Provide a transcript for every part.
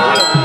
Thank you.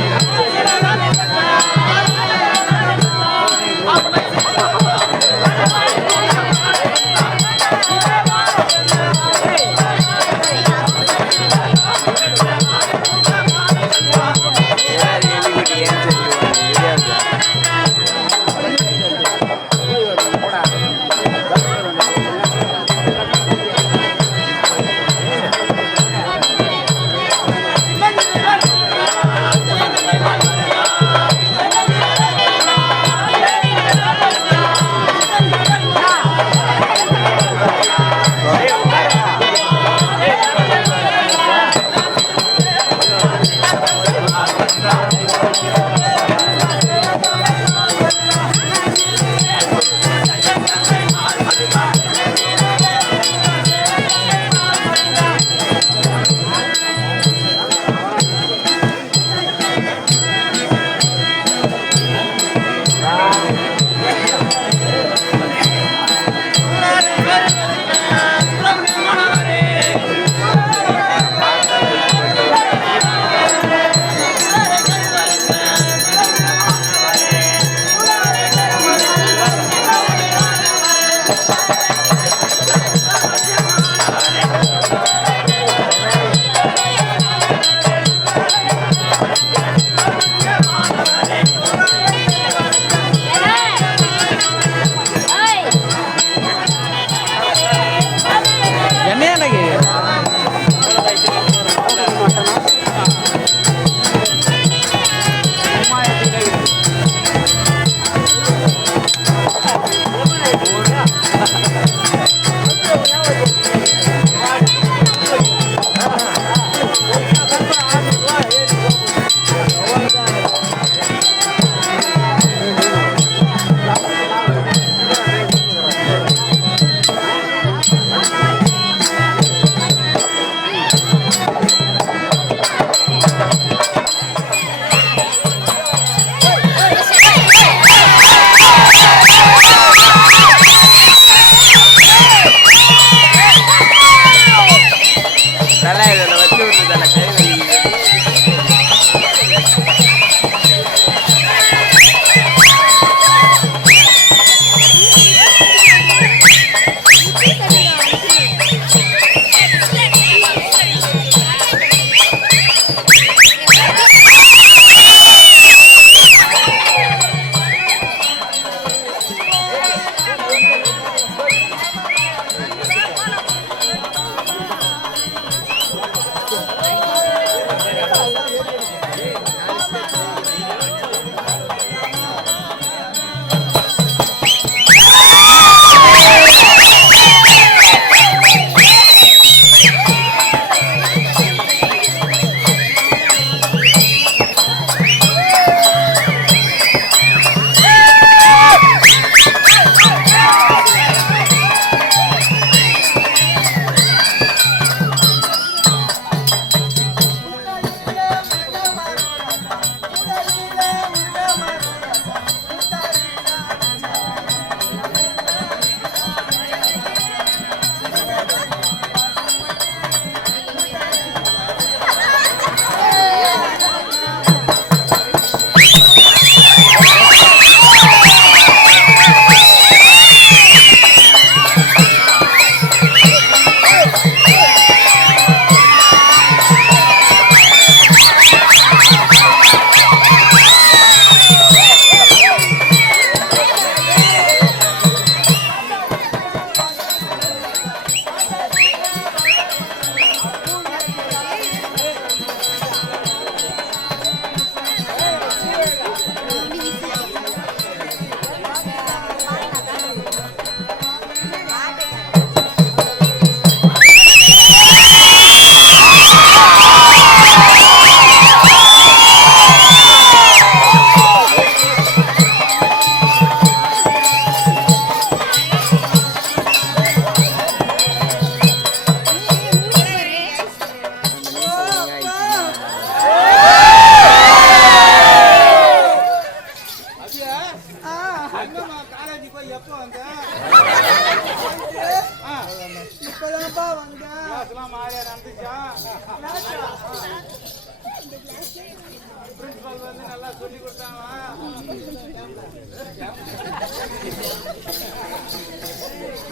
சொல்லி கொடுத்தாங்க.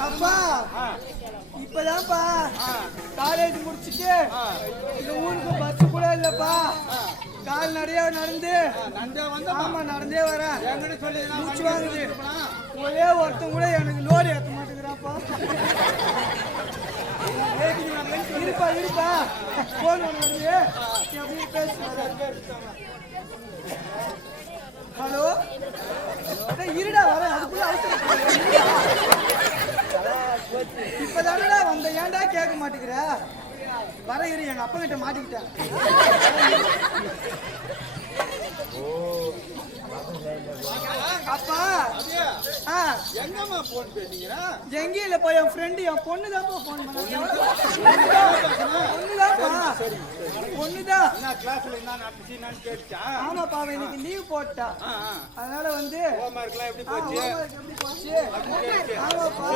அப்பா இப்பதான்ப்பா காலேஜ் முடிச்சுட்டு இந்த ஊருக்கு பஸ் கூட இல்லப்பா. கால் நடையா நடந்து ஆமா நடந்தே வரேன். மூச்சு வாங்குது. ஒரே ஒருத்தன் கூட எனக்கு லோடு ஏற்ற மாட்டேங்கிறாப்பா. இருப்பா இருப்பா போன் வருது எப்படி பேசுறாரு. ஹலோ இருடா வரேன். அதுக்குள்ள அவசரம் இப்பதானடா வந்த. ஏன்டா கேட்க மாட்டேங்கிற? வர இரு எங்க அப்பா கிட்ட மாட்டிக்கிட்டேன். அப்பா எங்கம்மா போன் பேசுறீங்க? எங்கேயும் இல்லப்பா. என் ஃப்ரெண்டு என் பொண்ணுதான் போன் பொண்ணுதான். ஆமாப்பா எனக்கு லீவ் போட்டா. அதனால வந்து எப்படி போச்சு? ஆமாப்பா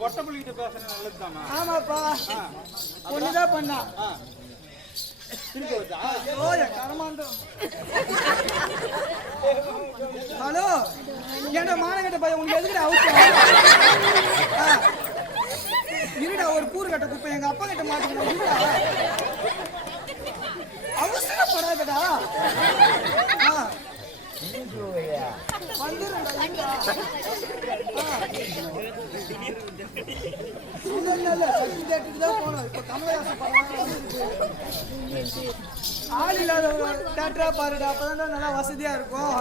பொட்ட புள்ளிக்கிட்ட பேசுறது நல்லதுதாமா. ஆமாப்பா பொண்ணுதான் பண்ணா. ஹலோ ஏன்டா மானகட்ட பையன் உங்க எதுக்கு அவசரம்? இருடா ஒரு கூறு கட்ட குப்பை எங்க அப்பா கிட்ட மாட்டிக்கிறேன். அவசரப்படாதடா. ஆள் இல்லாத தேட்டரா பாருடா. அப்பதான் நல்லா வசதியா இருக்கும்.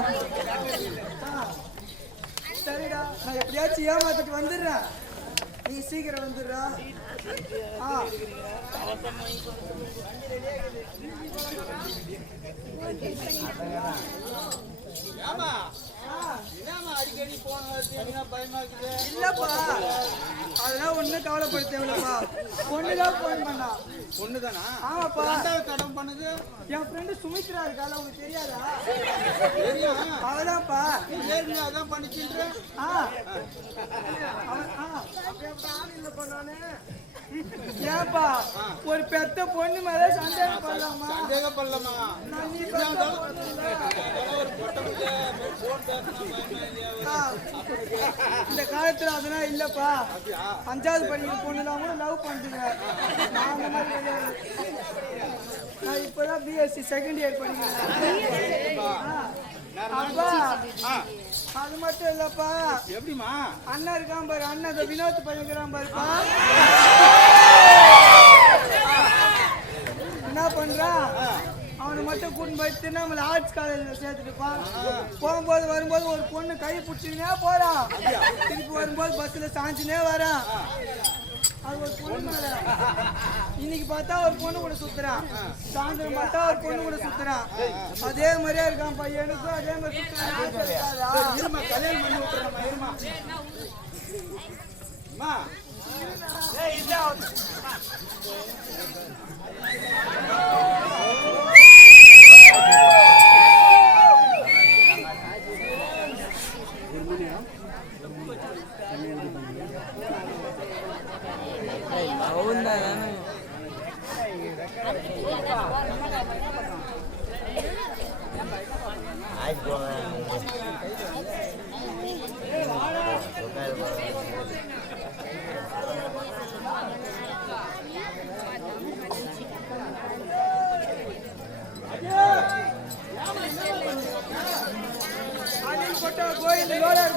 சரிடா நான் எப்படியாச்சும் ஏமாத்திட்டு வந்துடுறேன். நீ சீக்கிரம் வந்துடுறா. அடிக்கடி போன பயமா இருக்குது. இல்லப்பா அதெல்லாம் ஒண்ணும் கவலைப்பட தேவையில்லப்பா. பொண்ணுதான் போன் பண்ணா. பொண்ணுதானா? ஆமாப்பா. தடம் பண்ணது என் ஃப்ரெண்டு சுமித்ரா இருக்கால உங்களுக்கு தெரியாதா? தெரியும். அவதான்ப்பா அதான் பண்ணிக்கின்ற. ஏப்பா ஒரு பெத்த பொண்ணு மேல சந்தேகம் பண்ணலாமா? சந்தேகப்படலாமா? இந்த காலத்துல அதெல்லாம் இல்லப்பா. 5வது படிக்கிற பொண்ணுதான் கூட லவ் பண்ணுங்க. நான் இப்பதான் பிஎஸ்சி செகண்ட் இயர் படிக்கிறேன். அப்பா அது மட்டும் இல்லப்பா. எப்படிமா அண்ணன் இருக்கான் பாரு. அண்ணன் வினோத் பையன் பாருப்பா. என்ன பண்றான்? அவனை மட்டும் கூட்டின்னு போய் திருவண்ணாமலை ஆர்ட்ஸ் காலேஜ்ல சேர்த்துட்டுப்பான். போகும்போது வரும்போது ஒரு பொண்ணு கை பிடிச்சிக்கினே போறான். திருப்பி வரும்போது பஸ்ல சாஞ்சினே வரான். அது ஒரு பொண்ணு மேல. இன்னைக்கு பார்த்தா ஒரு பொண்ணு கூட சுத்துறான். சாயந்தரம் பார்த்தா ஒரு பொண்ணு கூட சுத்துறான். அதே மாதிரியா இருக்கான் பையனுக்கும். அதே மாதிரி சுத்துறான். கல்யாணம் பண்ணி விட்டுறமா?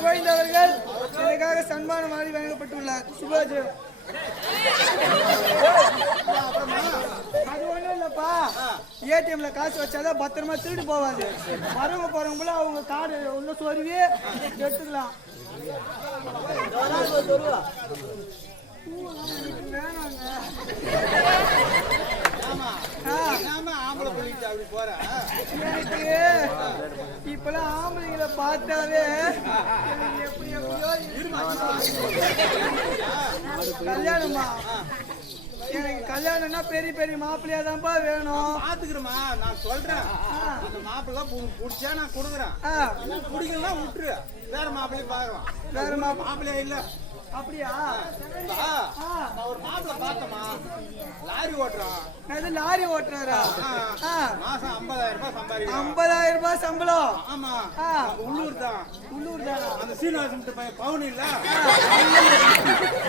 கோவிந்த் அவர்கள் எனக்காக சன்மானம் மாறி வழங்கப்பட்டுள்ளார். சுபாஜ் அது ஒண்ணும் இல்லப்பா. ஏடிஎம்ல காசு வச்சாதான் பத்திரமா திருட்டு போவாது. வரவங்க போறவங்க போல அவங்க கார்டு உள்ள சொருவி எடுத்துக்கலாம். இப்பெல்லாம் ஆம்பளைங்களை பார்த்தாவே கல்யாணமா? எனக்கு கல்யாணம்னா பெரிய பெரிய மாப்பிள்ளையா தான்ப்பா வேணும். பாத்துக்கிறேமா நான் சொல்றேன். இந்த மாப்பிள்ளை பிடிச்சா நான் கொடுக்குறேன். பிடிக்கலன்னா விட்டுரு. வேற மாப்பிள்ளையும் பாக்குறோம். வேற மாப்பிள்ளையா இல்ல? அப்படியா? நான் ஒரு மாப்பிள்ளை பார்த்தமா லாரி ஓட்டுறான். லாரி ஓட்டுறாரா? மாசம் 50,000 50,000 ரூபாய் சம்பாதிக்கிறான். 50,000 ரூபாய் சம்பளம். ஆமா. ஆ. உள்ளூர் தான். உள்ளூர் தானா? அந்த சீனிவாசன் பையன் பவுன் இல்ல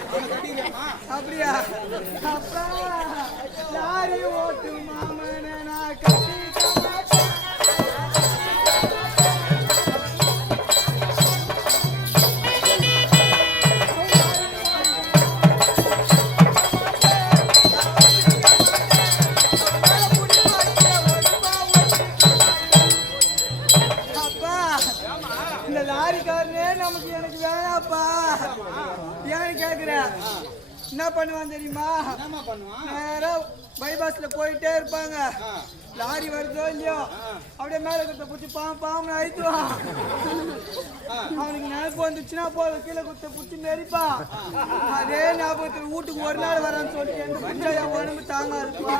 அவனை கட்டிக்கிறியாமா? அப்படியா? அப்பா லாரி ஓட்டு மாமன நான் கட்டிக்க மாட்டேன். இந்த லாரிக்காரனே நமக்கு எனக்கு வேணாப்பா. ஏன்னு கேக்குற? என்ன பண்ணுவான் தெரியுமா? என்னமா பண்ணுவான்? நேரா பைபாஸ்ல போயிட்டே இருப்பாங்க. லாரி வருதோ இல்லையோ அப்படியே மேல குத்த புடிச்சு பாம்பு அழித்துவான். அவனுக்கு நினைப்பு வந்துச்சுன்னா போதும், கீழே குத்த புடிச்சு மெரிப்பா. அதே ஞாபகத்துல வீட்டுக்கு ஒரு நாள் வரான்னு சொல்லிட்டு எந்த புடிச்சா என் உடம்பு தாங்க இருப்பா.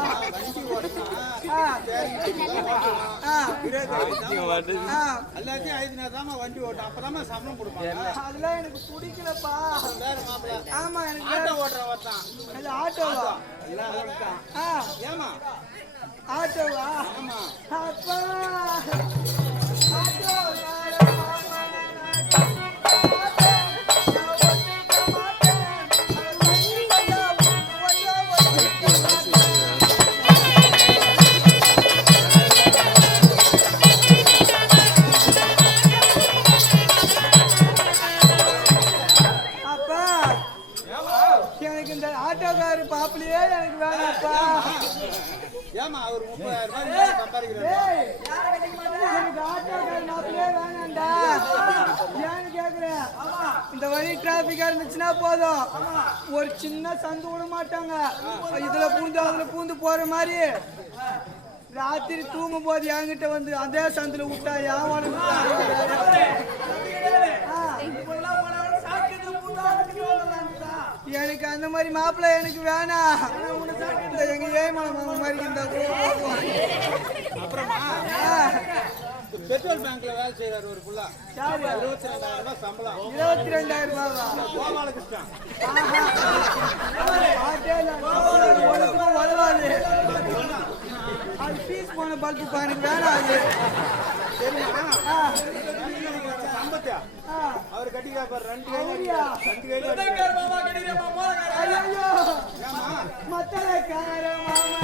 எல்லாத்தையும் 5 நேரம் வண்டி ஓட்டும். அப்பதான் சம்பளம் கொடுப்பாங்க. அதெல்லாம் எனக்கு பிடிக்கலப்பா. வேற மாப்பிள்ள ஆமா எனக்கு ஆட்டோ ஓட்டுற ஒருத்தான். அது ஆட்டோவா? ஏமா ஆட்டோவா? ஆமா. அப்பா ஆட்டோ எனக்கு இந்த ஆட்டோக்காரு பாப்புலயே எனக்கு வேணாப்பா. ஏமா அவர் 30,000 ரூபாய் சம்பாதிக்கிறாரு. எனக்கு ஆட்டோக்காரு மாப்பிளையே வேணாண்டா. ஏன்னு கேக்குறேன்? இந்த வழி டிராபிக்கா இருந்துச்சுன்னா போதும், ஒரு சின்ன சந்து விட மாட்டாங்க. இதுல பூந்து அதுல பூந்து போற மாதிரி ராத்திரி தூங்கும் போது என்கிட்ட வந்து அதே சந்துல விட்டா ஏன் எனக்கு அந்த மாதிரி மாப்பிள்ளை எனக்கு வேணாம். எங்க ஏமாளம் மாதிரி இருந்தா அப்புறமா பெட்ரோல் பேங்க்ல வேலை செய்யறாரு ஒரு புள்ள. 22,000 ரூபாய் சம்பளம். 22,000 ரூபாவா? கோபாலகிருஷ்ணன். உதவாது. அது பீஸ் போன பல்பு எனக்கு வேணாம். அது தெரியுமா? சம்பத்தியா அவர் கட்டிக்கிறார் பாரு. 2 கையில மத்தலக்கார மாமா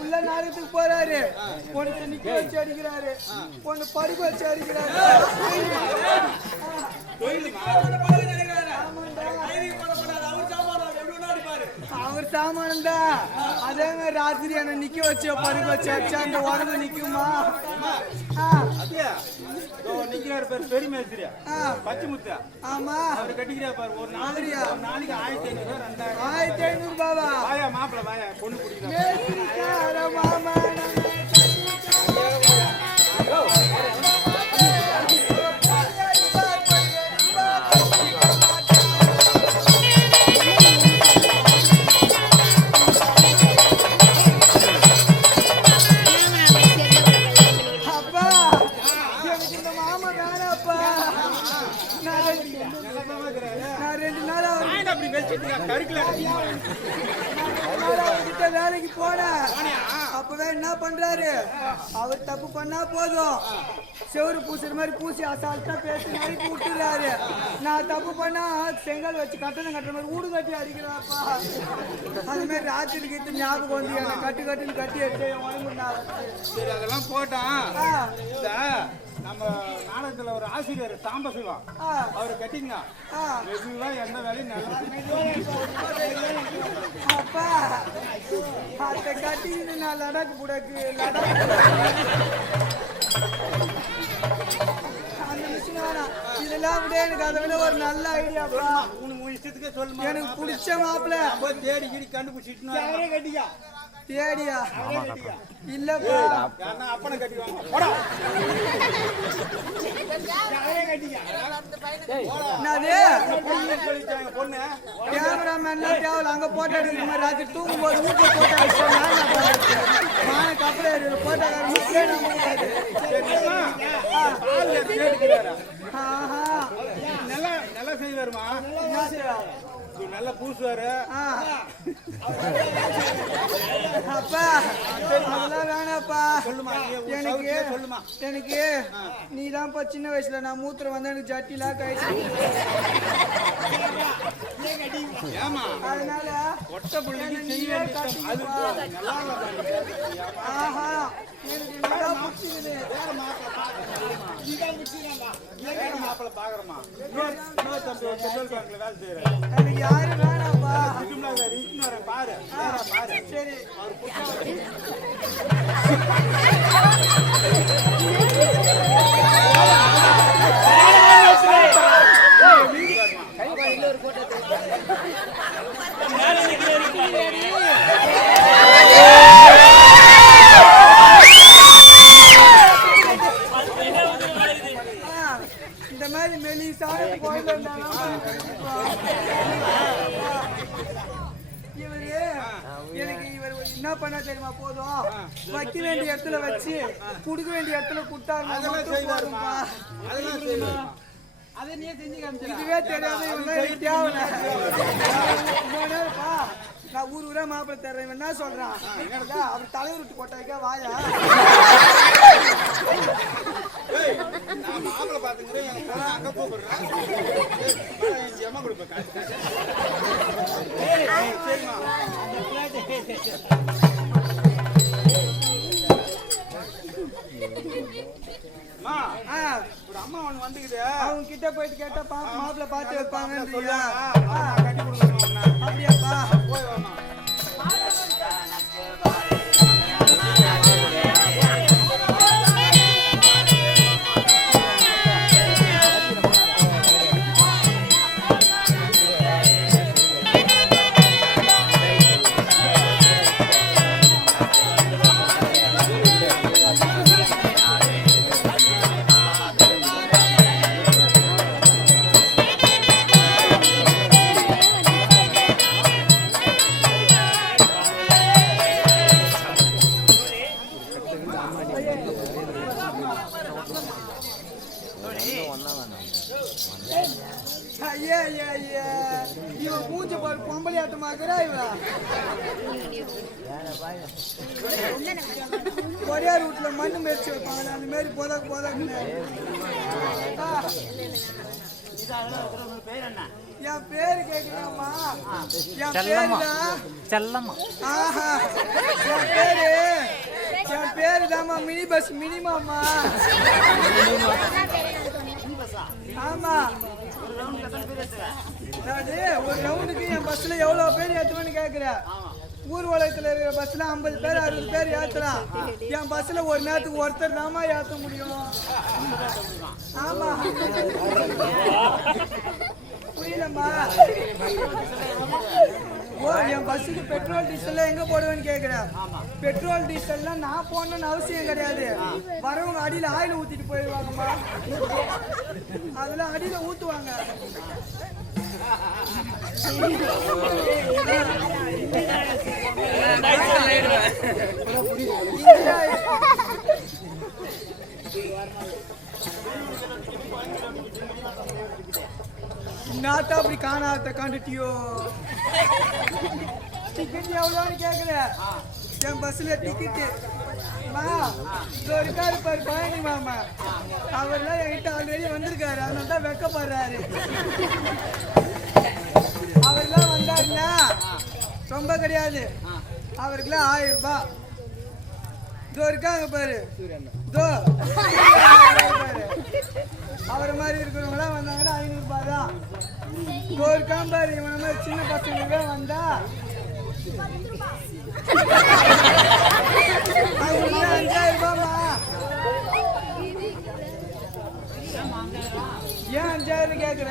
உள்ள நாடகத்துக்கு போறாரு. பொண்ணு நிக்க வச்சு அடிக்கிறாரு, பொண்ணு படுக்க வச்சு அடிக்கிறாரு. அவர் சாமானம் தான். அதே மாதிரி ராத்திரி என்ன நிக்க வச்சு படுக்க வச்சு அடிச்சா அந்த உடம்பு நிக்குமா? நிக்கிறாரு பேர் பெருமேஸ்திரியா பச்சைமுத்தா. ஆமா அவர் கட்டிக்கிறா பாரு. ஒரு நாளைக்கு 1,500 2,000 1500 ரூபாவா? வாயா மாப்பிள்ள வாயா பொண்ணு குடிக்கிறா. மாமா வேலைக்கு போன அப்பதான் என்ன பண்றாரு? அவர் தப்பு பண்ணா போதும், செவரு பூசுற மாதிரி பூசி அசால்ட்டா பேசி மாதிரி விட்டுறாரு. நான் தப்பு பண்ணா செங்கல் வச்சு கட்டணம் கட்டுற மாதிரி ஊடு கட்டி அடிக்கிறாப்பா. அது மாதிரி ராத்திரி கிட்ட ஞாபகம் வந்து என்ன கட்டுன்னு கட்டி வச்சு உடம்புனாரு. சரி அதெல்லாம் போட்டான். நம்ம நாடகத்துல ஒரு ஆசிரியர் சாம்பசிவா அவரு கட்டிங்க எந்த வேலையும் அப்பா அந்த கட்டின்னு நான் லடாக்கு புடக்கு அந்த மிஷின் வேணாம். இதெல்லாம் விட எனக்கு அதை விட ஒரு நல்ல ஐடியாப்பா. இஷ்டத்துக்கே சொல்லுமா. எனக்கு பிடிச்ச மாப்பிள்ள தேடி கீடி கண்டுபிடிச்சிட்டு கட்டிக்கா. தேடியா இல்லப்பா யாருன்னா அப்பனை கட்டிக்குவாங்க போடா என்னது சொல்லிட்டாங்க பொண்ணு கேமராமேன் தேவையில்ல அங்க போட்டோ எடுக்கிற மாதிரி ராத்திரி தூங்கும் போது வீட்டுல போட்டோ அடிச்சோம் போட்டோக்கார வீட்டுல நல்லா நல்லா செய்வாருமா என்ன செய்வோம் நல்லா பூசுவாரு அப்பா அதெல்லாம் வேணாப்பா சொல்லுமா எனக்கு சொல்லுமா எனக்கு நீதான்ப்பா சின்ன வயசுல நான் மூத்திரம் வந்தா எனக்கு ஜட்டிலாம் கழிச்சு ஏமா அதனால ஒட்ட புள்ளிக்கு செய்ய அது நல்லா ஆஹா எனக்கு நல்லா பிடிச்சிக்குது வேற மாப்பிள்ள பாக்குறமா இன்னொரு தம்பி பெட்ரோல் பங்க்ல வேலை செய்யறாரு எனக்கு யாரும் வேணாப்பா பாரு பாரு சரி இந்த மாதிரி மெலிசான கோயில் எனக்கு இவர் என்ன பண்ணா தெரியுமா போதும் வைக்க வேண்டிய இடத்துல வச்சு குடுக்க வேண்டிய இடத்துல கொடுத்தாருமா அதை நீ செஞ்சு காமிச்சு இதுவே தெரியாத இவன் தேவைப்பா நான் ஊரா மாப்பிள்ளை தர்றேன் இவன் என்ன சொல்றான் அவர் தலைவர் விட்டு கொட்டாய்க்கா வாயா நான் மாப்பிள்ளை பாத்துக்கிறேன் எனக்கு அங்க கூப்பிடுறேன் அம்மா கொடுப்பேன் சரிம்மா ஒரு அம்மா ஒண்ணு வந்துக்குது அவங்க கிட்ட போயிட்டு கேட்டா மாப்பிள்ளை பார்த்து வைப்பாங்கன்னு கட்டி கொடுக்கணும் அப்படியாப்பா போய் வரணும் இவன் மூஞ்ச பாரு பொம்பளை ஆட்டமாக்குறா இவன் ஒரே ரூட்ல மண்ணு மேய்ச்சி வைப்பாங்க அந்த மாதிரி போதாக்குன்னு என் பேரு கேக்குறாமா என் பேருதான் ஆஹா என் பேரு தாமா மினி பஸ் மினிமாமா ஆமா ஒரு ரவுண்டுக்கு என் பஸ்ல எவ்வளவு பேர் ஏத்துவேன்னு கேக்குறேன் ஊர் உலகத்துல இருக்கிற பஸ்ல 50 பேர் 60 பேர் ஏத்தலாம் என் பஸ்ல ஒரு நேரத்துக்கு ஒருத்தர் தாமா ஏத்த முடியும் ஆமா புரியலம்மா ஓ என் பஸ்ஸுக்கு பெட்ரோல் டீசல் எங்க போடுவேன்னு கேக்குறேன் பெட்ரோல் டீசல்லாம் நான் போடணும்னு அவசியம் கிடையாது வரவங்க அடியில ஆயில் ஊத்திட்டு போயிடுவாங்கம்மா அதெல்லாம் அடியில ஊத்துவாங்க நாட்டா அப்படி காணாத கண்டுட்டியோ டிக்கெட் எவ்வளோன்னு கேக்குற என் பஸ்ல டிக்கெட்டு இருக்காரு பாரு பழனி மாமா அவர்லாம் என்கிட்ட ஆல்ரெடி வந்திருக்காரு அதனால தான் வெக்கப்படுறாரு அவர்லாம் வந்தாருன்னா ரொம்ப கிடையாது அவருக்குலாம் 1000 ரூபாய் இதோ இருக்காங்க பாரு இதோ பாரு அவரை மாதிரி இருக்கிறவங்களாம் வந்தாங்கன்னா 500 ரூபாய் தான் இதோ இருக்கான் பாரு இவன மாதிரி சின்ன பசங்களுக்கே வந்தா 5000 ரூபாய்மா ஏன் 5000 கேட்குற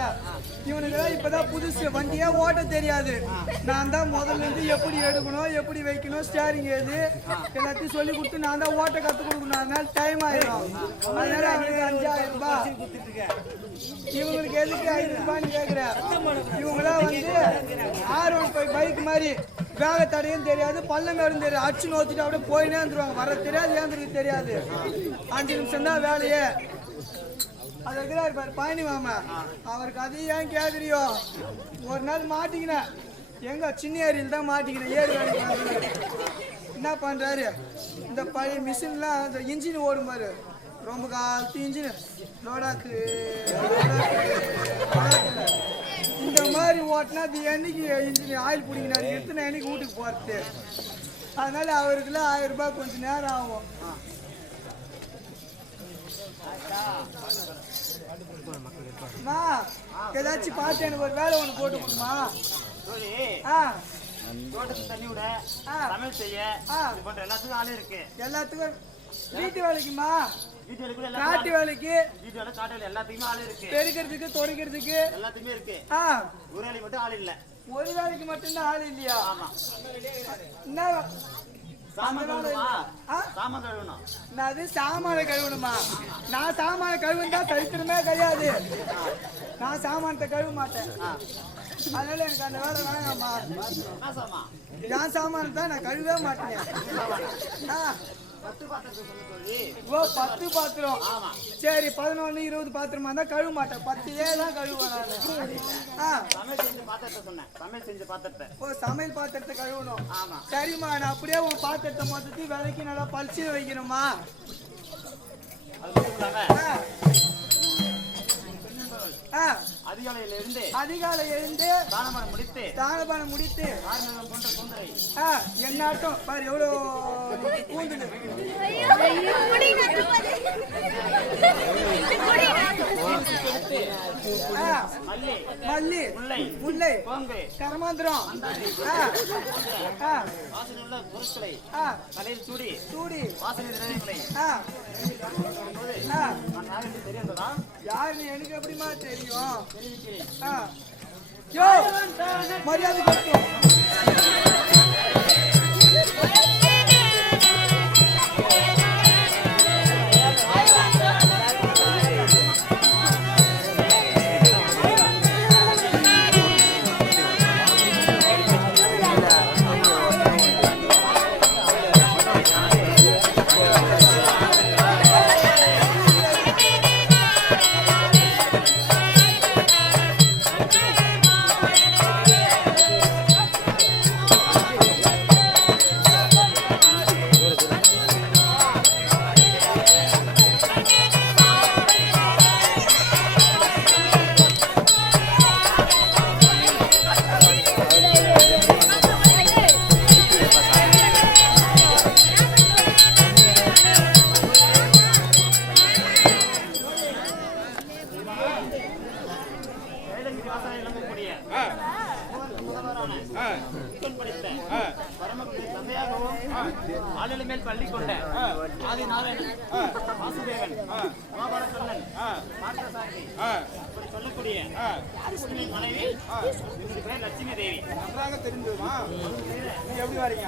இவனுக்கு இப்பதான் புதுசு வண்டியே ஓட்ட தெரியாது. நான் தான் முதல்ல இருந்து எப்படி எடுக்கணும், எப்படி வைக்கணும், ஸ்டேரிங் எது எல்லாத்தையும் சொல்லி கொடுத்து நான் தான் ஓட்ட கத்து கொடுக்கணும். அதனால டைம் ஆயிடும். அதனால அவனுக்கு 5000 ரூபாய். இவங்களுக்கு எதுக்கு 5 ரூபான்னு கேட்கிறேன். இவங்களாம் வந்து R15 பைக் மாதிரி வேக தடையும் தெரியாது, பள்ளம் மேடும் தெரியாது. அடிச்சு நோத்திட்டு அப்படியே போயினே வந்துருவாங்க. வர தெரியாது, ஏந்திருக்கு தெரியாது. 5 நிமிஷம் தான் வேலையே. அது இருக்கிறாரு பாரு பழனி மாமா, அவருக்கு அது ஏன் கேட்குறியோ? ஒரு நாள் மாட்டிக்கினேன், எங்க சின்ன ஏரியில் தான் மாட்டிக்கினேன். ஏரி வேலைக்கு என்ன பண்றாரு, இந்த பழைய மிஷின்லாம் இந்த இன்ஜின் ஓடும் பாரு, ரொம்ப காலத்து இன்ஜின் லோடாக்கு இந்த மாதிரி ஓட்டினா அது என்னைக்கு இன்ஜின் ஆயில் பிடிக்கினாரு எடுத்து நான் என்னைக்கு வீட்டுக்கு போறது. அதனால அவருக்குலாம் 1000 ரூபாய் கொஞ்சம் நேரம் ஆகும். ஏதாச்சும் பார்த்து எனக்கு ஒரு வேலை ஒண்ணு போட்டு கொடுமா? தண்ணி விட சமையல் செய்ய எல்லாத்துக்கும் ஆளு இருக்கு. எல்லாத்துக்கும் வீட்டு வேலைக்குமா, வீட்டு வேலைக்கு காட்டு வேலைக்கு, வீட்டு வேலை காட்டு வேலை எல்லாத்துக்குமே ஆளு இருக்கு. பெருக்கிறதுக்கு துடைக்கிறதுக்கு எல்லாத்துக்குமே இருக்கு. ஒரு வேலைக்கு மட்டும் ஆள் இல்ல. ஒரு வேலைக்கு மட்டும்தான் ஆள் இல்லையா? ஆமா. என்ன சாமான் கழுவணும். அது சாமான கழுவணுமா? நான் சாமான கழுவுந்தா சரித்திரமே கிடையாது. நான் சாமானத்தை கழுவ மாட்டேன். அதனால எனக்கு அந்த வேலை வேணாமா. என் சாமானத்தை நான் கழுவவே மாட்டேன். 10 பாத்திரம். சரி 11 20 பாத்திரமா இருந்தா கழுவ மாட்டேன். 10 தான் கழுவுவேன் நான். சமையல் பாத்திரத்தை கழுவணும். சரிம்மா, நான் அப்படியே உன் பாத்திரத்தை மொத்தத்தையும் விலைக்கு நல்லா பழிச்சு வைக்கணுமா? அதிகாலை எழுந்து தானபானம் முடித்து என்னாட்டம் பாரு எவ்வளோ கூந்துடு மல்லி முல்லை கரமாந்திரம் சூடி யாரு எனக்கு எப்படிமா தெரியும்? மரியாதை கொடுத்தோம். மேல் பள்ளி கொண்ட ஆதி நாராயணன் வாசுதேவன் மகாபாரதன் பார்த்தசாரதி சொல்லக்கூடிய கிருஷ்ணனின் மனைவி பேர் லட்சுமி தேவி. நன்றாக தெரிஞ்சுமா? எப்படி வரீங்க?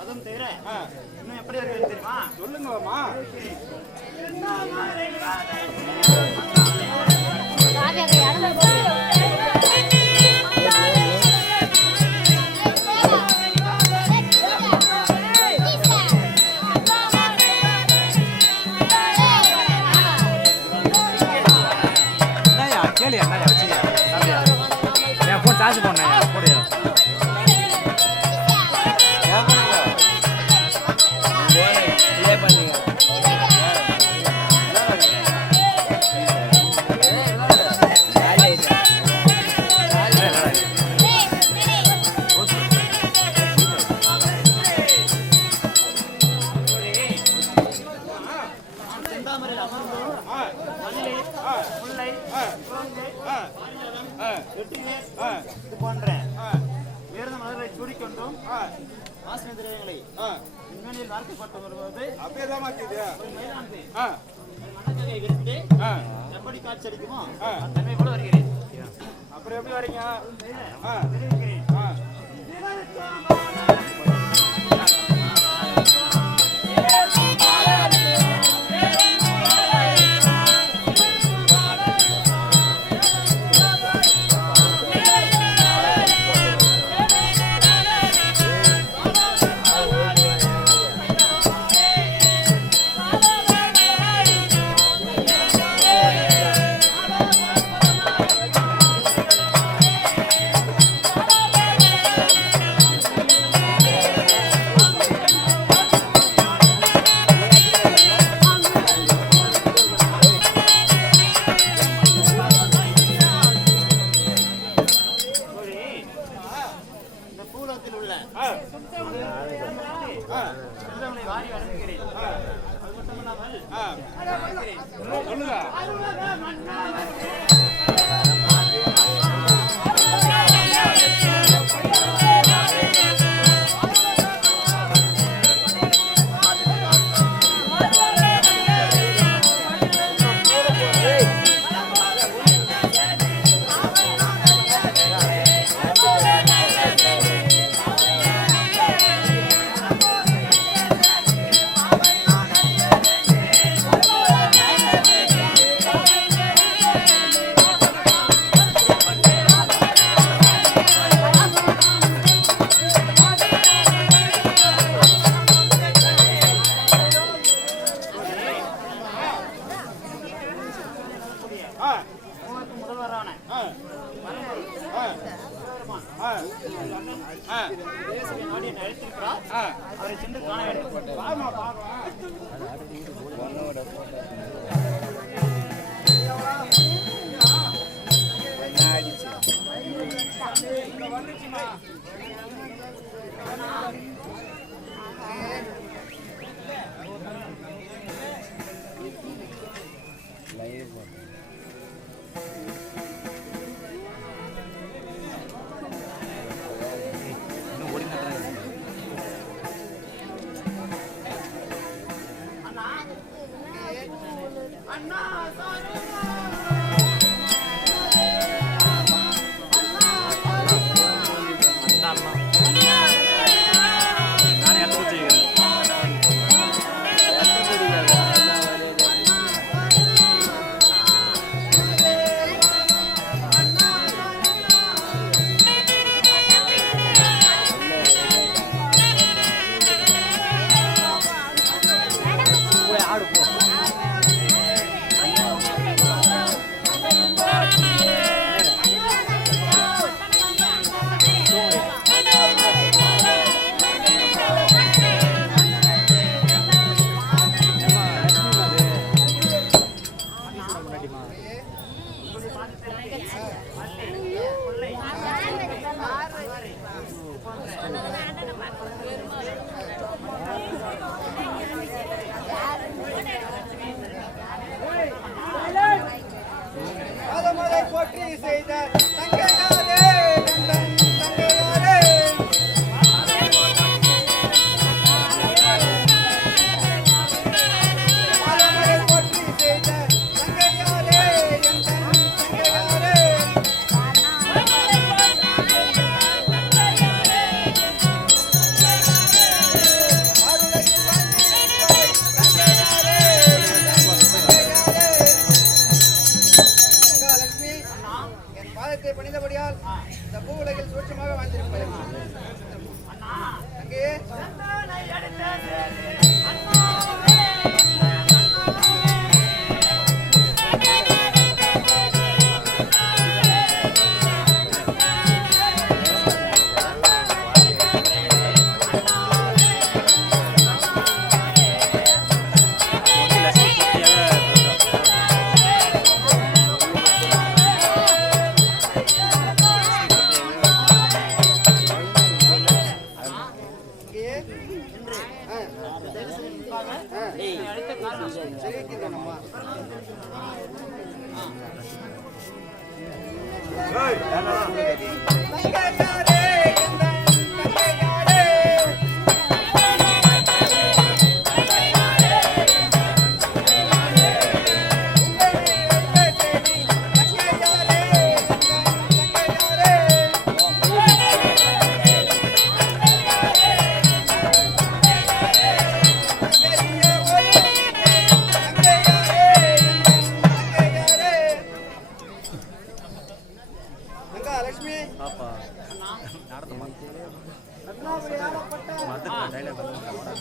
அதுவும் தவிர இன்னும் எப்படி இருக்கு தெரியுமா? சொல்லுங்கம்மா. கேளு என்ன வச்சுக்க அப்படியா என் ஃபோன் சார்ஜ் பண்ணேன் போடுயா இது போன்ற உயர்ந்த மலர்களை சூடிக்கொண்டும் வாசனை திரவியங்களை முன்னணியில் வார்த்தைப்பட்டு வருவது அப்படியேதான் மாத்திது ஒரு மயிலானது மனக்கதையை விரித்து எப்படி காட்சி அளிக்குமோ அந்த தன்மை கூட வருகிறேன். அப்புறம் எப்படி வரீங்க தெரிவிக்கிறேன். வாரி வழங்குகிறேன். அது மட்டுமல்லாமல் முதல்வரான அழைத்திருக்கிறார். அவரை சென்று காண வேண்டும்.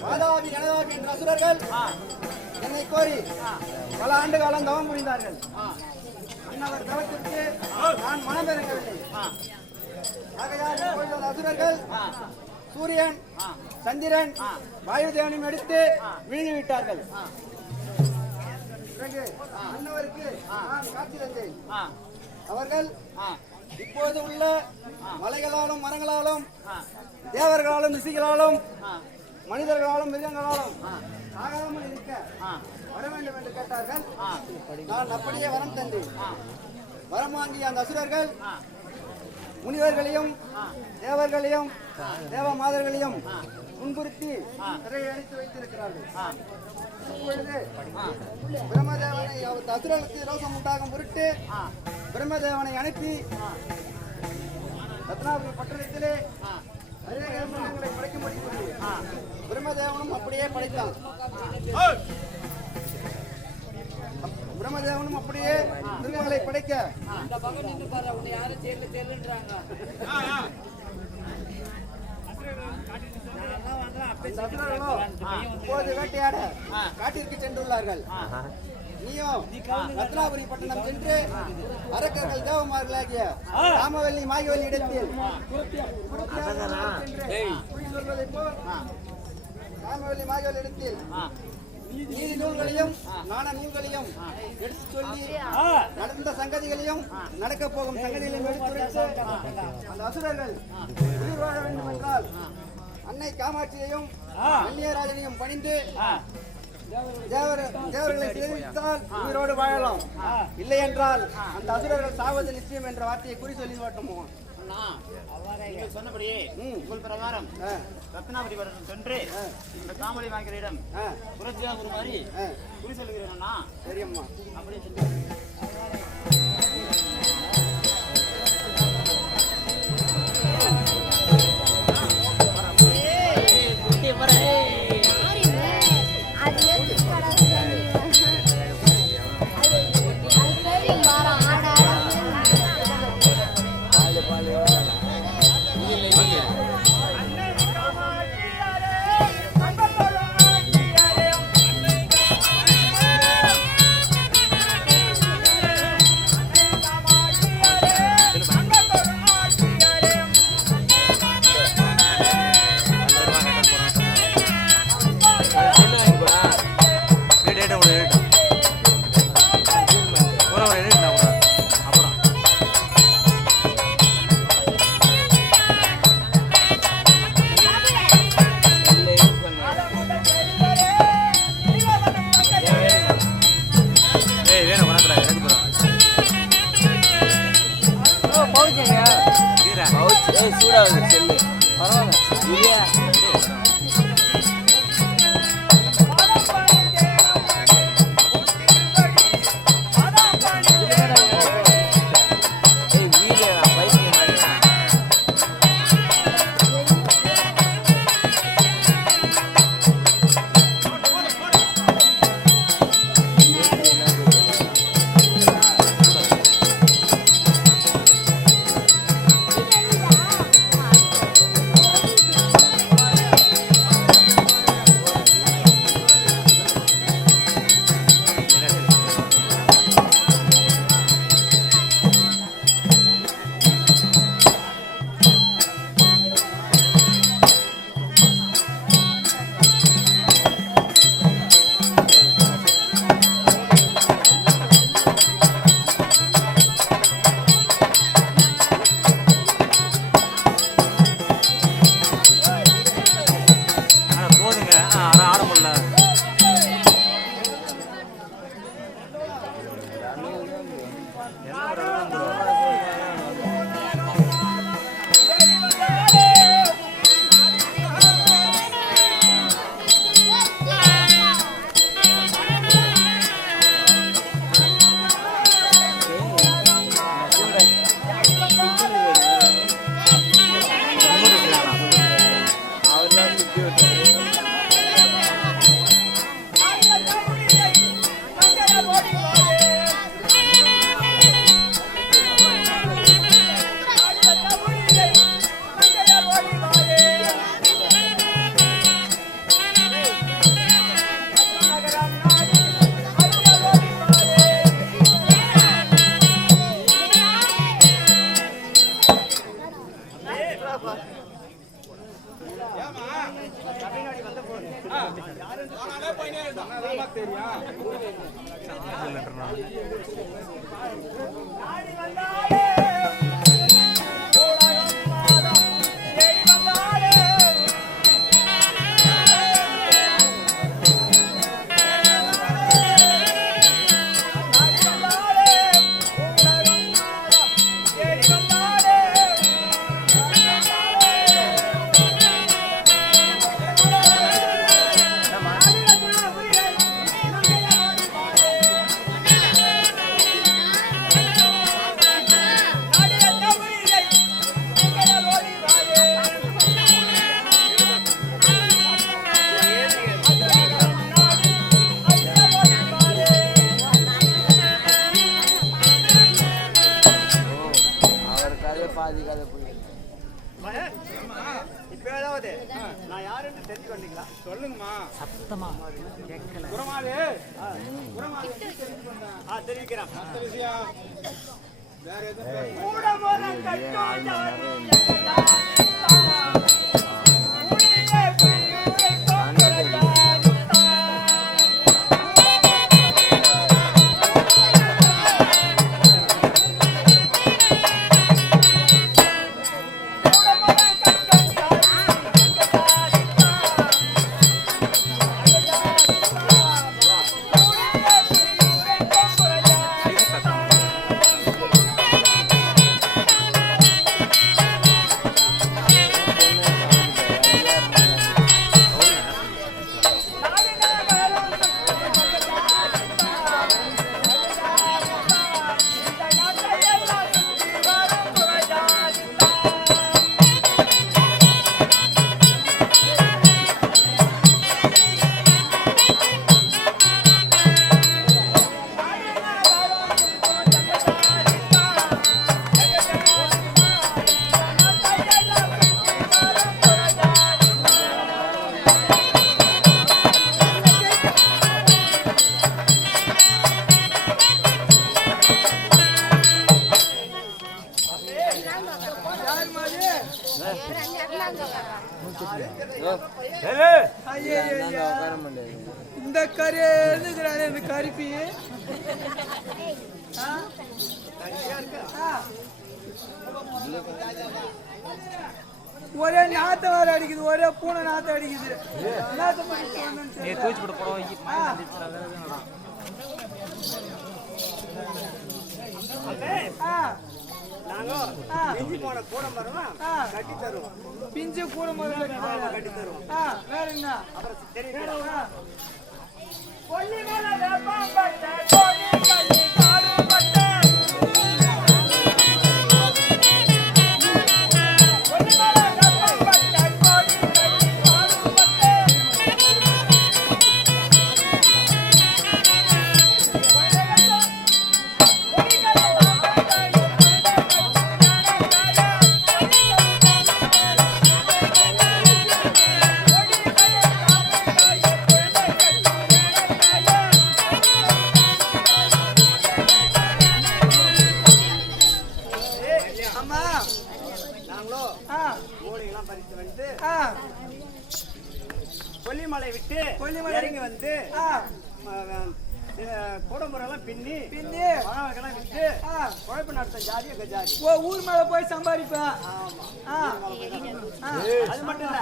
வாதாபி கனதாபி என்ற அசுரர்கள் என்னை கோரி பல ஆண்டு காலம் தவம் புரிந்தார்கள். இன்னவர் தவத்திற்கு நான் மனம் பெறவில்லை. ஆகையால் இப்பொழுது அந்த அசுரர்கள் சூரியன், சந்திரன், வாயு தேவனையும் எடுத்து விழுங்கிவிட்டார்கள். பிறகு அன்னவருக்கு நான் காட்சி தந்தேன். அவர்கள் இப்போது உள்ள மலைகளாலும் மரங்களாலும் தேவர்களாலும் ரிஷிகளாலும் மனிதர்களாலும் மிருகங்களாலும் ஆகாமல் இருக்க வர வேண்டும் என்று கேட்டார்கள். நான் அப்படியே வரம் தந்தேன். வரம் வாங்கிய அந்த அசுரர்கள் முனிவர்களையும் தேவர்களையும் தேவ மாதர்களையும் முன்புறுத்தி சிறையை அடித்து வைத்திருக்கிறார்கள். இப்பொழுது பிரம்மதேவனை அசுரர்களுக்கு ரோசம் உண்டாகும் பொருட்டு பிரம்மதேவனை அனுப்பி ரத்னாபுரி பட்டணத்திலே நிறைய இளம்பெண்களை படைக்கும்படி சொல்லி பிரம்மதேவனும் அப்படியே படைத்தான். பிரம்மதேவனும் அப்படியே மிருகங்களை படைக்க இப்போது வேட்டையாட காட்டிற்கு சென்றுள்ளார்கள். நீயும் ரத்னாபுரி பட்டணம் சென்று அரக்கர்கள் தேவமார்களாகிய ராமவல்லி மாயவல்லி இடத்தில் சொல்வதை போல் ராமவல்லி மாயவல்லி இடத்தில் நீதி நூல்களையும் நாண நூல்களையும் எடுத்து சொல்லி நடந்த சங்கதிகளையும் நடக்க போகும் சங்கதிகளையும் எடுத்து அந்த அசுரர்கள் உயிர் வாழ வேண்டும் என்றால் அன்னை காமாட்சியையும் மல்லியராஜனையும் பணிந்து தேவர்களை தெரிவித்தால் உயிரோடு வாழலாம். இல்லை என்றால் அந்த அசுரர்கள் சாவது நிச்சயம் என்ற வார்த்தையை குறி சொல்லி மாட்டோமோ? நீங்கள் சொன்னபடியே உங்கள் பிரகாரம் ரத்னாபுரி பட்டணம் சென்று இந்த காமலி வாங்கியரிடம் புரட்சியாக ஒரு மாதிரி குறி சொல்லுகிறேன்னா சரியம்மா. அப்படியே சென்று இப்ப ஏதாவது நான் யாருன்னு தெரிஞ்சு கொண்டீங்களா? சொல்லுங்கம்மா. சத்தமா கேட்கல. குரமாளு தெரிஞ்சுக்கொண்டா தெரிவிக்கிறேன். மற்ற விஷயம் வேற எதுவும் இந்த கறி எழுதுகிறாரு இந்த கருப்பி ஒரே நாத்த வேற அடிக்குது, ஒரே பூனை நாத்த அடிக்குது. நீ தூச்சி போட்டு போறோம். கட்டி தருவோம். பிஞ்சு கூட கட்டி தருவோம். வேற என்ன கொல்லிமலை விட்டு இறங்கி வந்து கூடம்புரெல்லாம் பின்னி பழவெல்லாம் விட்டு குழப்ப நடத்த ஜாதி எங்க ஜாதி. ஊர் மேல போய் சம்பாதிப்பேன். அது மட்டும் இல்ல,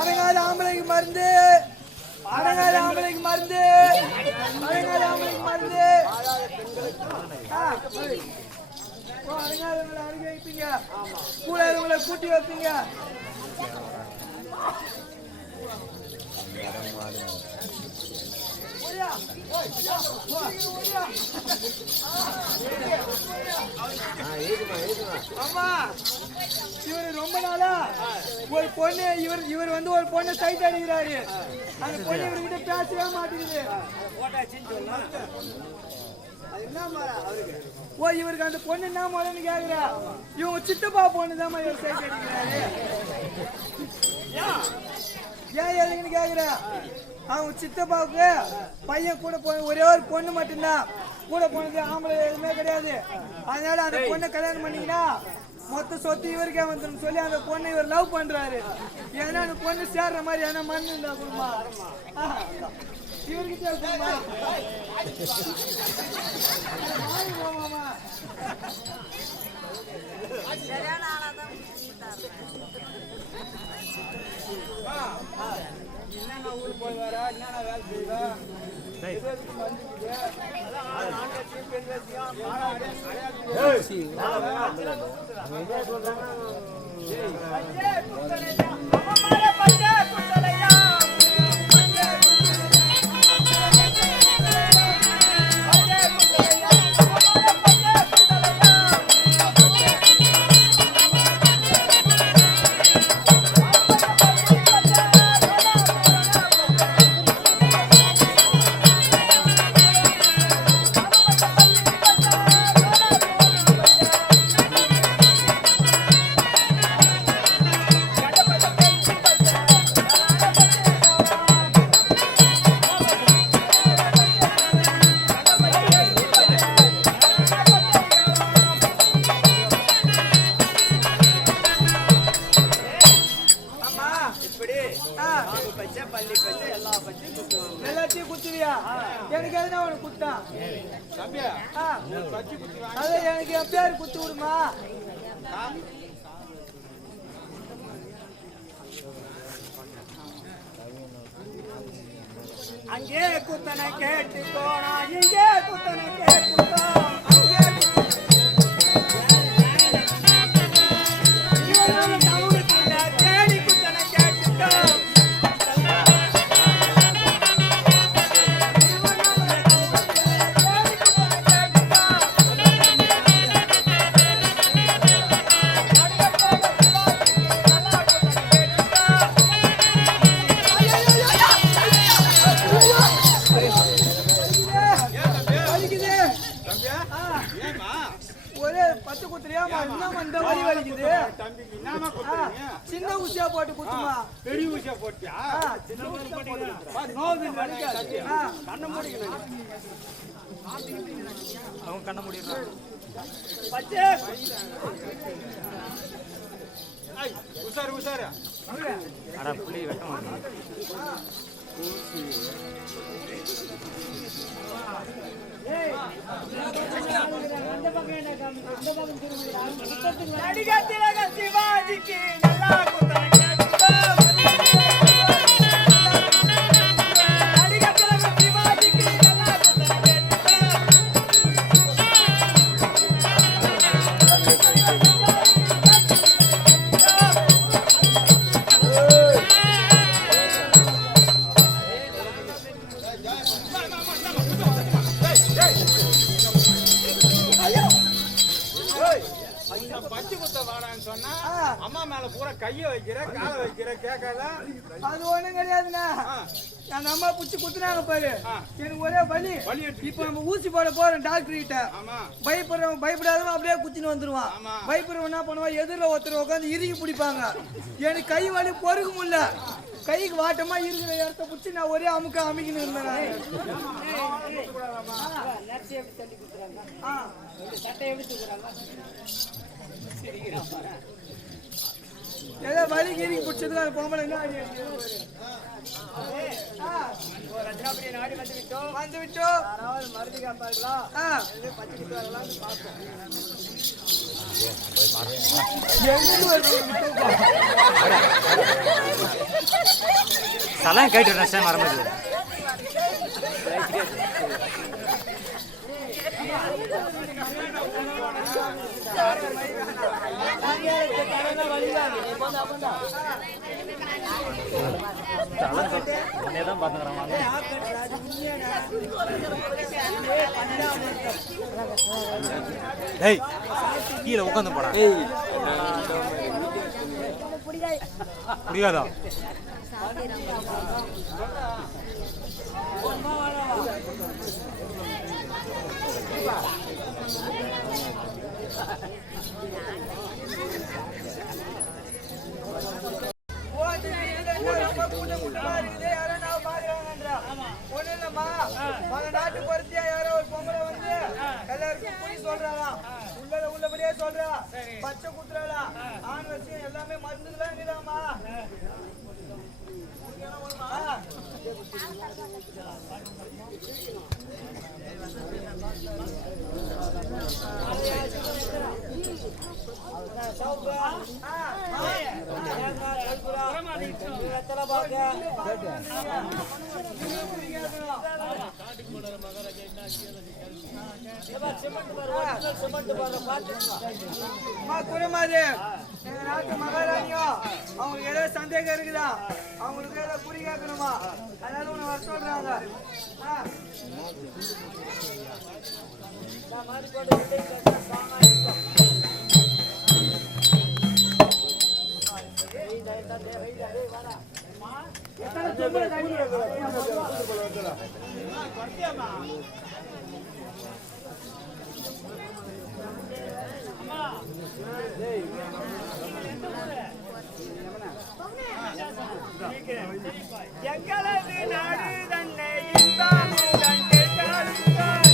அடங்காத ஆம்பளைக்கு மருந்து, அடங்காத ஆம்பளைக்கு மருந்து, அடங்காத ஆம்பளைக்கு மருந்து. அடங்காதவங்களை அடங்கி வைப்பீங்க, கூடாதவங்களை கூட்டி வைப்பீங்க. அம்மா இவரு ரொம்ப நாளா ஒரு பொண்ணு இவர் வந்து ஒரு பொண்ணை சைட் அடிக்கிறாரு. அந்த பொண்ணு இவர்கிட்ட பேசவே மாட்டேங்குது. இவருக்கு அந்த பொண்ணு என்ன முதல்னு கேக்குறா. இவங்க சித்தப்பா பொண்ணு தான் இவர் சைட் அடிக்கிறாரு. ஏன் எதுக்குன்னு கேக்குற. அவங்க சித்தப்பாவுக்கு பையன் கூட ஒரே ஒரு பொண்ணு மட்டும்தான். கூட போனது ஆம்பளை எதுவுமே கிடையாது. அதனால அந்த பொண்ணை கல்யாணம் பண்ணீங்கன்னா மொத்த சொத்து இவருக்கே வந்துடும் சொல்லி அந்த பொண்ணை இவர் லவ் பண்றாரு. ஏன்னா அந்த பொண்ணு சேர்ற மாதிரி ஏன்னா மண்ணு இருந்தா கொடுமா இவர்கிட்ட என்னென்ன ஊருக்கு போய் வர, என்னென்ன வேலை செய்வா, எல்லாத்தையும் குத்துவியா? எனக்கு எதுனா உனக்கு குத்தான் தம்பியா பச்சை குத்தி வாங்க. அது எனக்கு எப்பயாரு குத்து விடுமா? அங்கே குத்தனை கேட்டுக்கோ, நான் இங்கே குத்தனை கேட்டுக்கோ. அங்கே இவனும் டவுனுக்குள்ள தேடி குத்தனை கேட்டுக்கோ. வலிக்குது. தம்பியா ஏமா ஒரே பத்து குத்துறியாமா? என்னமா இந்த வலி வலிக்குது? தம்பிக்கு என்னமா குத்துறீங்க? சின்ன ஊசியா போட்டு குத்துமா? பெரிய ஊசியா போட்டியா? சின்ன ஊசியா போட்டு குத்து. பா, நோவு வலிக்காது. கண்ணை மூடிக்கணும். அவங்க கண்ண முடியும். பச்சை ஐய், உசாரு உசாரு. அட புள்ளி வெட்ட மாட்டேன். நடிகத்திலக சிவாஜிக்கு நல்லா குத்தனை கேட்டுக்கோ. நடிகத்திலக சிவாஜிக்கு நல்லா குத்தனை கேட்டுக்கோ. இந்த பச்சை குத்த வாடான்னு சொன்னா ஆ. அம்மா மேல பூரா கைய வைக்கிற காலை வைக்கிற கேட்காதா? அது ஒண்ணும் கிடையாதுண்ணா. எங்க அம்மா புடிச்சு குத்துனாங்க பாரு, ஆ. எனக்கு ஒரே வலி. வலி எடுத்துக்கிச்சு. இப்ப நம்ம ஊசி போட போறோம் டாக்டர் கிட்ட. ஆமா பயப்படுறவன் பயப்படாதவன் அப்படியே குத்தின்னு வந்துருவான். ஆமா. பயப்படுறவன் என்ன பண்ணுவான், எதிரில் ஒருத்தர் உட்காந்து இறுகி பிடிப்பாங்க. எனக்கு கை வலி பொறுக்க முடியல. கைக்கு வாட்டமா இருக்கிற இடத்த பிடிச்சி நான் ஒரே அமுக்கின்னு இருந்தேன் நானு. ஆ. ஏதோ வலி கீரி பிடிச்சதுக்கு அது பொம்பளை என்ன ஆடி வந்து விட்டோம். மருந்து காப்பாங்களா? சலாம் கேட்டு நஷ்டம் மறந்துது. தான் பார்த்துக்கிறான். ஏய் கீழே உட்காந்து போடா. புரியாதா? நாட்டு பொறுத்தியா யாரோ ஒரு பொம்பளை வந்து எல்லாருக்கும் போய் சொல்றாளாம். உள்ளபடியே சொல்றா. பச்சை குத்துறாளா? ஆண் வச்சு எல்லாமே மருந்துதான் இருக்குதாமா. அம்மா குருமாது எங்க நாட்டு மகாராணியோ அவங்களுக்கு ஏதோ சந்தேகம் இருக்குதா, அவங்களுக்கு ஏதோ குறி கேட்கணுமா, அதனால உன்னை வர சொல்றாங்க. எங்களது நாடு தன்னை இன்பாமுடன் கேட்டாளுங்கள்.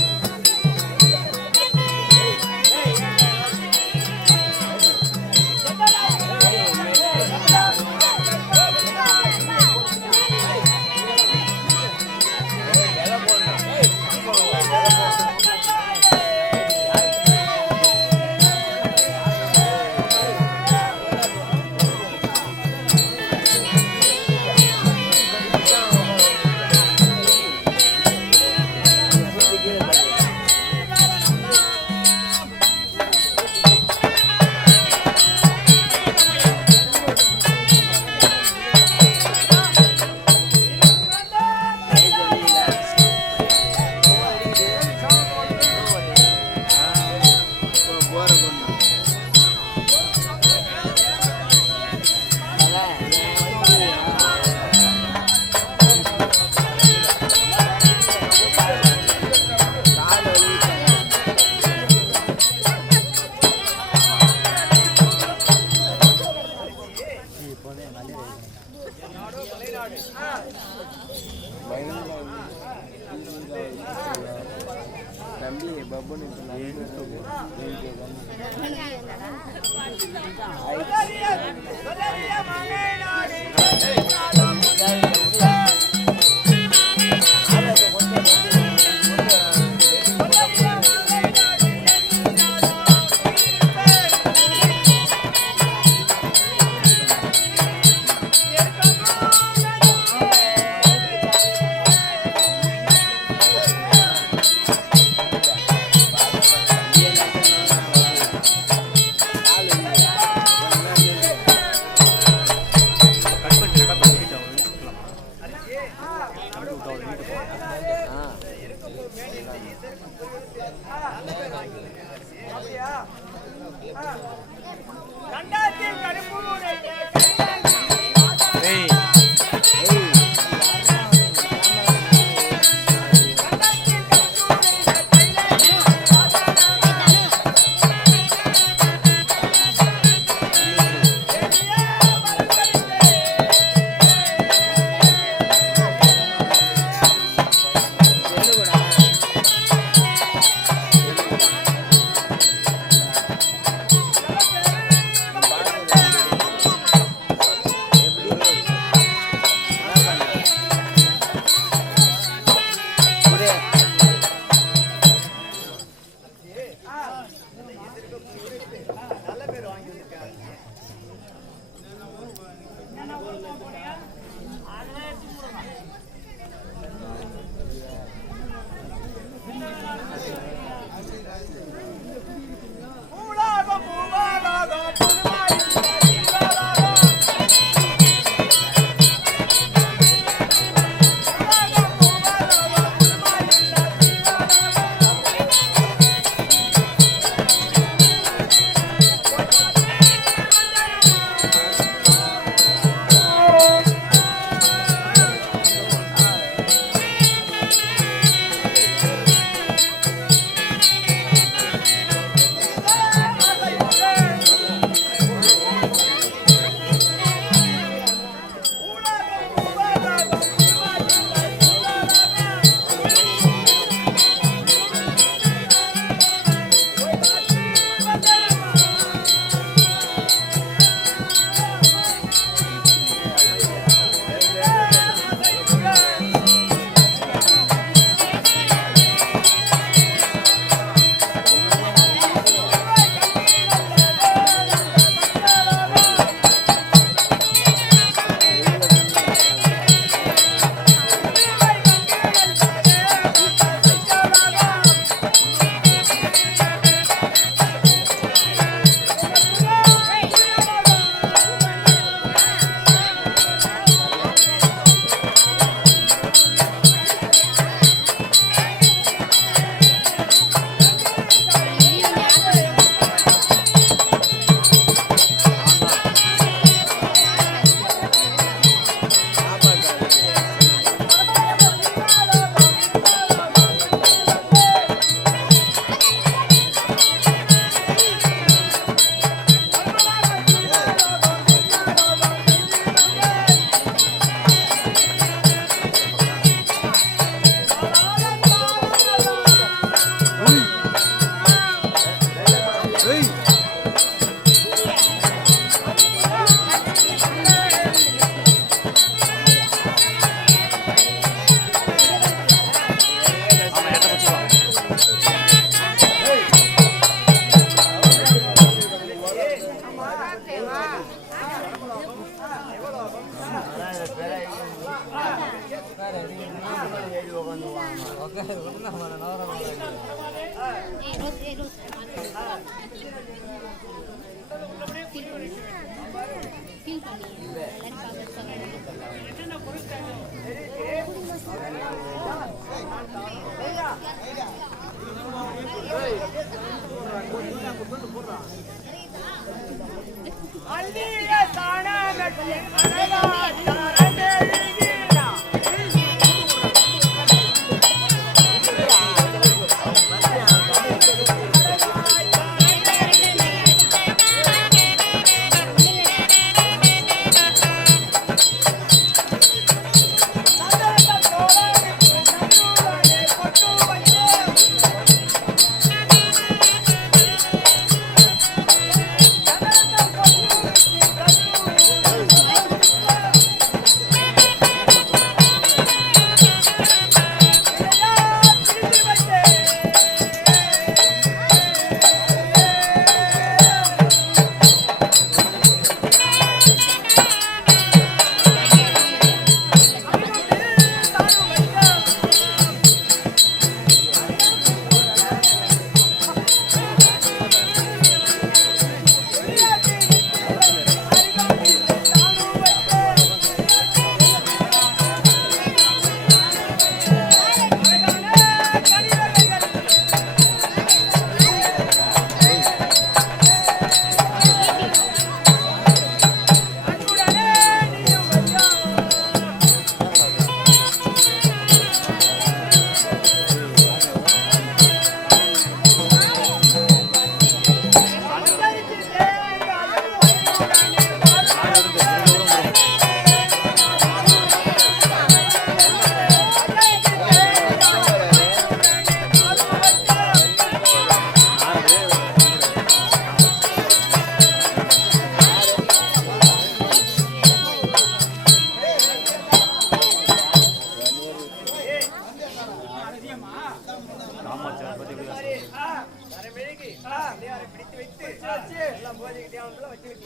அள்ளிய தானகத்தில் அழகாட்டாரமே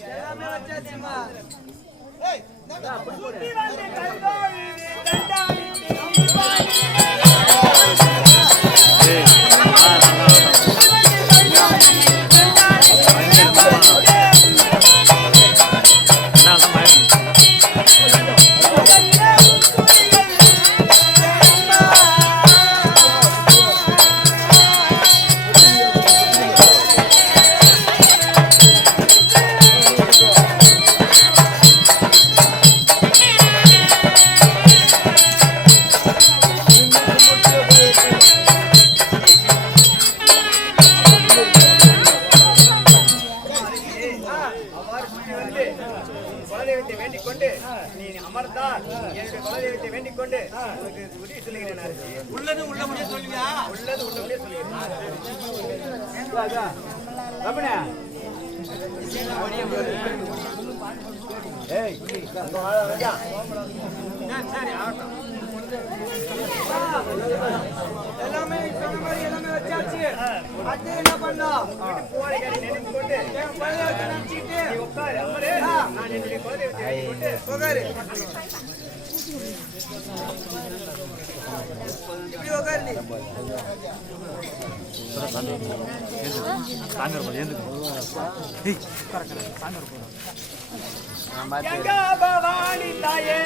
எல்லாமே வச்சாச்சுமா. சுத்தி வந்து கண்டோழி தண்டாடி குலதெய்வத்தை வேண்டிக் கொண்டு நீ அமர்ந்தால் என்னுடைய குலதெய்வத்தை வேண்டிக் கொண்டு உனக்கு உறுதி சொல்லுகிறேன். உள்ளது உள்ளபடியே சொல்லுவியா? உள்ளது உள்ளபடியே சொல்லுகிறேன். சரி ஆகட்டும். எல்லாமே சொன்ன மாதிரி எல்லாமே வச்சாச்சு. அடுத்து என்ன பண்ணோம்? போரைகளை நினைத்துக் கொண்டு என் குலதெய்வத்தை நினைச்சுக்கிட்டு நீ உட்காரு அமரு. நான் என்னுடைய குலதெய்வத்தை வேண்டிக் கொண்டு உட்காரு. இப்படி உட்காரு நீ. கங்கா பவானி தாயே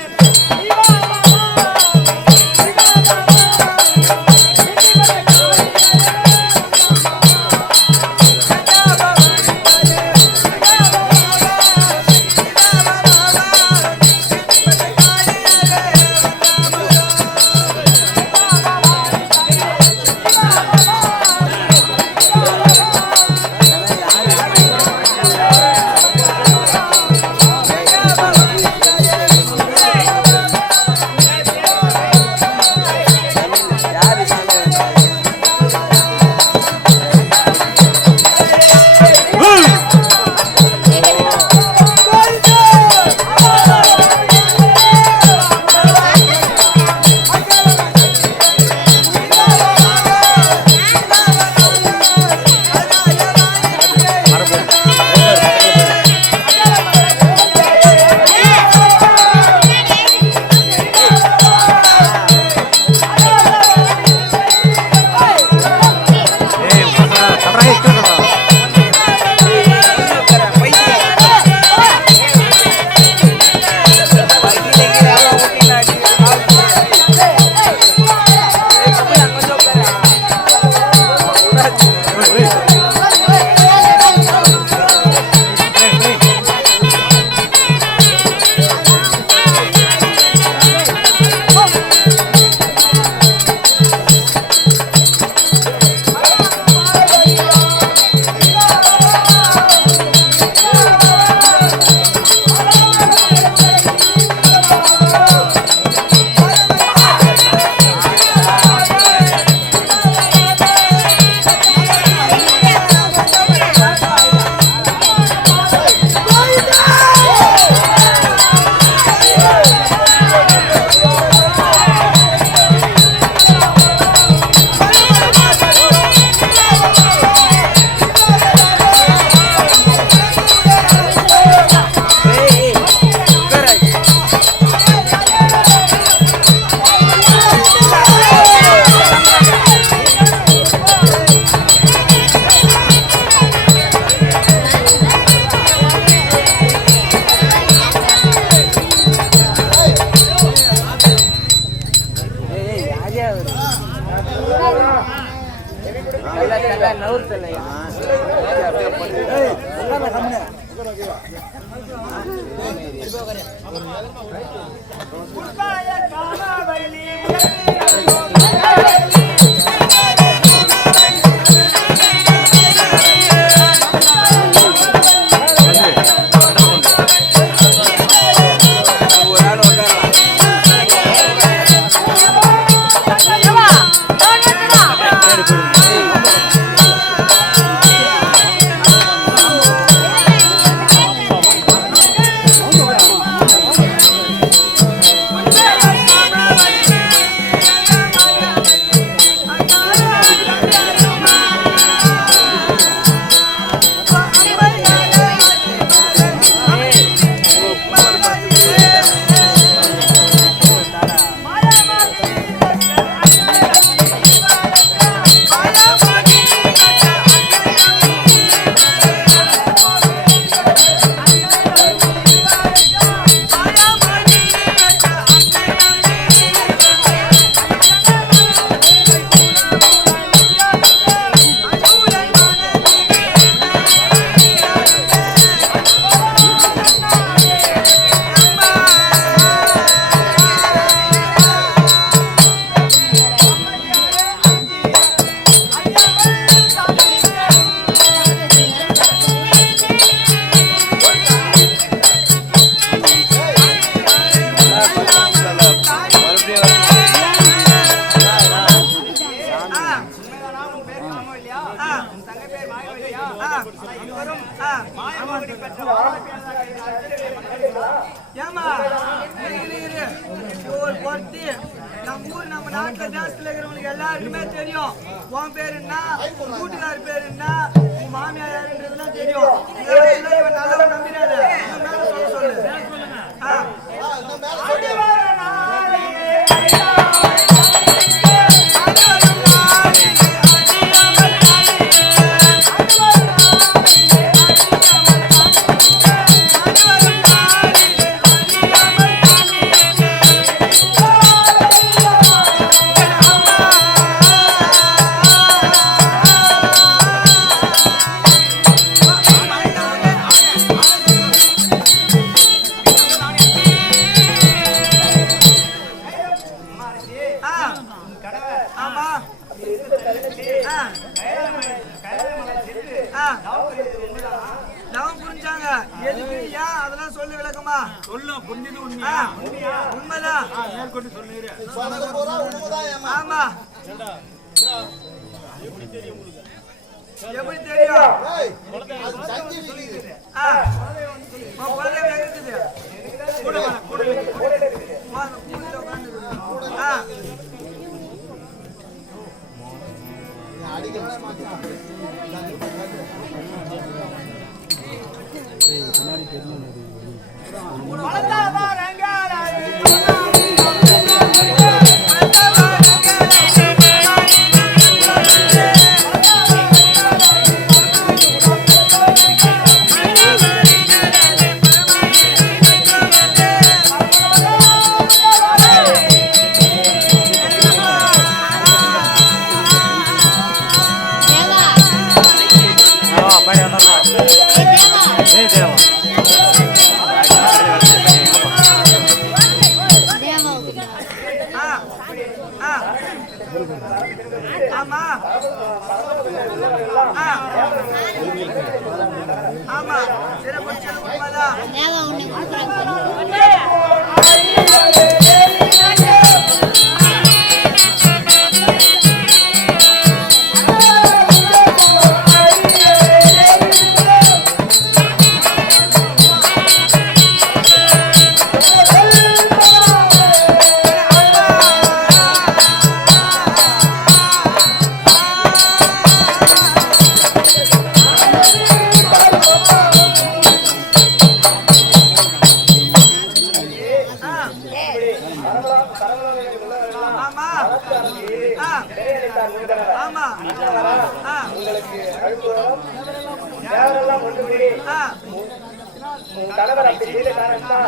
ஏமா நம்ம ஊர் நம்ம நாட்டுல தேசத்துல இருக்கிறவங்களுக்கு எல்லாருக்குமே தெரியும். உன் பேரு என்ன, கூட்டுக்கார பேரு என்ன, உன் மாமியார் யாருன்றதுலாம் தெரியும். இவன் நல்லா நம்பிடாத, சொல்லு. புரிஞ்சாங்க எதுக்கு ஏன் அதெல்லாம் சொல்லு விளக்கமா சொல்லு. புரிஞ்சது உண்மைதான். ஆமா எப்படி தெரியும்? ஆமா ஆமா சிறப்பு உண்மைதான். கணவர் அப்படி செய்த காரணத்தால்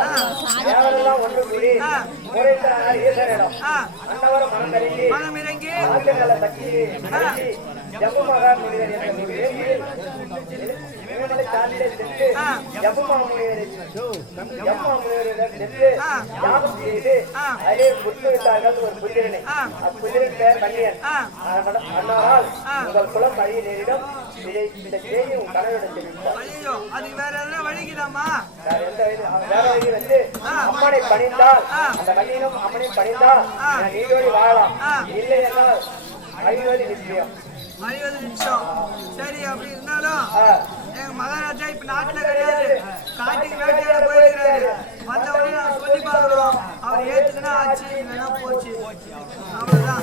யாரெல்லாம் ஒன்று கூடி முறையிட்டார் ஈஸ்வரனிடம் அன்னவரும் மனம் இறங்கி சக்தியை ஜம்புமகா முனிவர் என்ற ஒரு வேதியில் இமயமலை சாலையிலே சென்று ஜம்புமா முனிவரிடம் சென்று யாகம் செய்து அதிலே முற்றுவித்தார்கள் ஒரு புத்திரனை. அப்புத்திரன் பெயர் கண்ணியன். அன்னாரால் உங்கள் குலம் அழிய நேரிடும். இந்த செய்தி உன் கணவனிடம் தெரிவித்தார். ஐயோ அது வேற எதுனா வழிக்குதாமா? வேற வழி வந்து அம்மனை பணிந்தால் அந்த கண்ணியனும் அம்மனை பணிந்தால் நீரோடி வாழலாம். இல்லை என்றால் அழிவது நிச்சயம். 50 நிமிஷம். சரி அப்படி இருந்தாலும் எங்க மகாராஜா இப்ப நாட்டுல கிடையாது, காட்டுக்கு வேட்டையாட போயிருக்கிறாரு. மத்தவங்க நான் சொல்லி பாக்குறோம், அவர் ஏத்துக்குன்னா ஆச்சு, இல்லைன்னா போச்சு. அவ்வளவுதான்.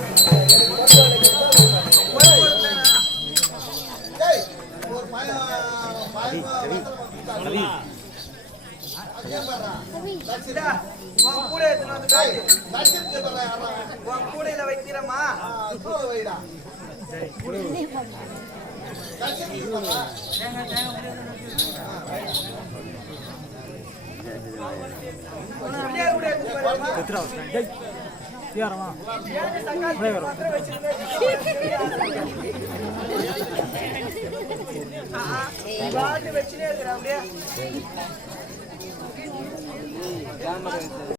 உன் கூட எடுத்துன்னு வந்து காட்டு. உன் கூடையில வைக்கிறமா? வச்சுனே இருக்கிற அப்படியே